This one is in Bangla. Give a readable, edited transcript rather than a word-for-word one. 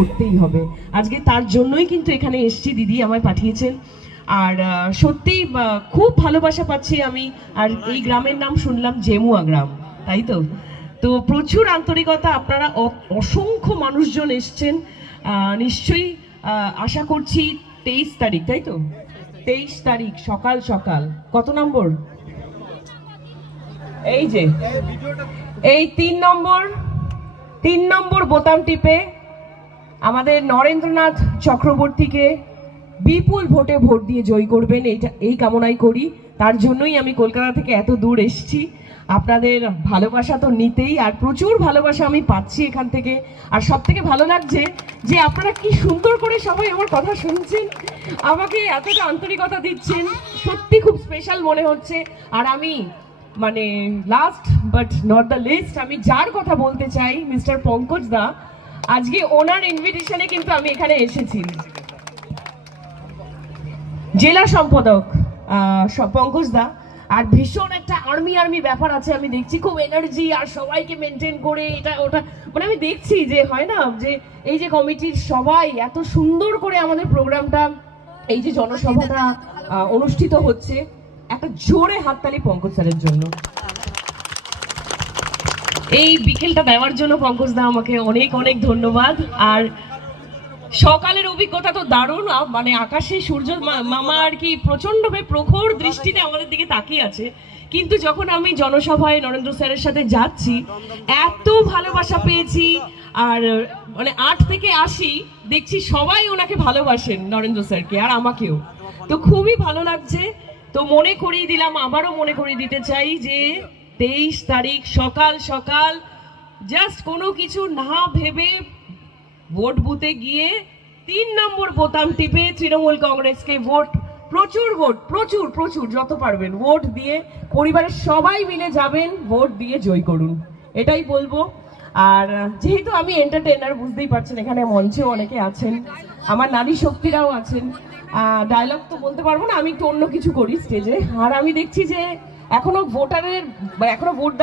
করতেই হবে। আজকে তার জন্যই কিন্তু এখানে এসেছি, দিদি আমায় পাঠিয়েছেন। আর সত্যি খুব ভালোবাসা পাচ্ছি আমি। আর এই গ্রামের নাম শুনলাম জেমুয়া গ্রাম, তাই তো? তো প্রচুর আন্তরিকতা, আপনারা অসংখ্য মানুষজন এসছেন। নিশ্চয়ই আশা করছি 23 তারিখ, তাই তো? 23 তারিখ সকাল সকাল কত নম্বর? এই যে এই 3 নম্বর বোতাম টিপে আমাদের নরেন্দ্রনাথ চক্রবর্তীকে বিপুল ভোটে ভোট দিয়ে জয়ী করবেন, এই কামনাই করি। তার জন্যই আমি কলকাতা থেকে এত দূর এসেছি। আপনাদের ভালোবাসা তো নিতেই, আর প্রচুর ভালোবাসা আমি পাচ্ছি এখান থেকে। আর সব থেকে ভালো লাগছে যে আপনারা কি সুন্দর করে সবাই আমার কথা শুনছেন, আমাকে এতটা আন্তরিকতা দিচ্ছেন, সত্যি খুব স্পেশাল মনে হচ্ছে। আর আমি মানে last but not the least, আমি যার কথা বলতে চাই মিস্টার পঙ্কজ দা, আজকে ওনার ইনভিটেশনে কিন্তু আমি এখানে এসেছি। জেলা সম্পাদক পঙ্কজ দা, আর ভীষণ একটা আর্মি ব্যাপার আছে, আমি দেখছি খুব এনার্জি, আর সবাইকে মেনটেন করে এটা ওটা, মানে আমি দেখছি যে হয় না যে এই যে কমিটির সবাই এত সুন্দর করে আমাদের প্রোগ্রামটা, এই যে জনসভাটা অনুষ্ঠিত হচ্ছে, একটা জোরে হাততালি পঙ্কজ স্যারের জন্য। এই বিকেলটা দেওয়ার জন্য পঙ্কজ দা আমাকে অনেক অনেক ধন্যবাদ। আর সকালের অভিজ্ঞতা তো দারুণ, মানে আকাশে সূর্য মামা আর কি প্রচন্ড প্রখর দৃষ্টিতে আমাদের দিকে তাকিয়ে আছে, কিন্তু যখন আমি জনসভায় নরেন্দ্র স্যারের সাথে যাচ্ছি এত ভালোবাসা পেয়েছি। আর মানে 8 থেকে 80 দেখছি সবাই ওনাকে ভালোবাসেন, নরেন্দ্র স্যারকে আর আমাকেও, তো খুবই ভালো লাগছে। তো মনে করিয়ে দিলাম, আবারও মনে করিয়ে দিতে চাই যে 23 তারিখ সকাল সকাল জাস্ট কোনো কিছু না ভেবে ভোট বুথে গিয়ে 3 নম্বর বোতাম টিপে তৃণমূল কংগ্রেসকে ভোট, প্রচুর ভোট, প্রচুর প্রচুর যত পারবেন ভোট দিয়ে, পরিবারের সবাই মিলে যাবেন, ভোট দিয়ে জয় করুন, এটাই বলবো। আর যেহেতু আমি এন্টারটেইনার, বুঝতেই পারছেন এখানে মঞ্চেও অনেকে আছেন, আমার নারী শক্তিরাও আছেন, ডায়লগ তো বলতে পারবো না, আমি একটু অন্য কিছু করি স্টেজে। আর আমি দেখছি যে এখনো ভোটারের, এখনো ভোট দেওয়া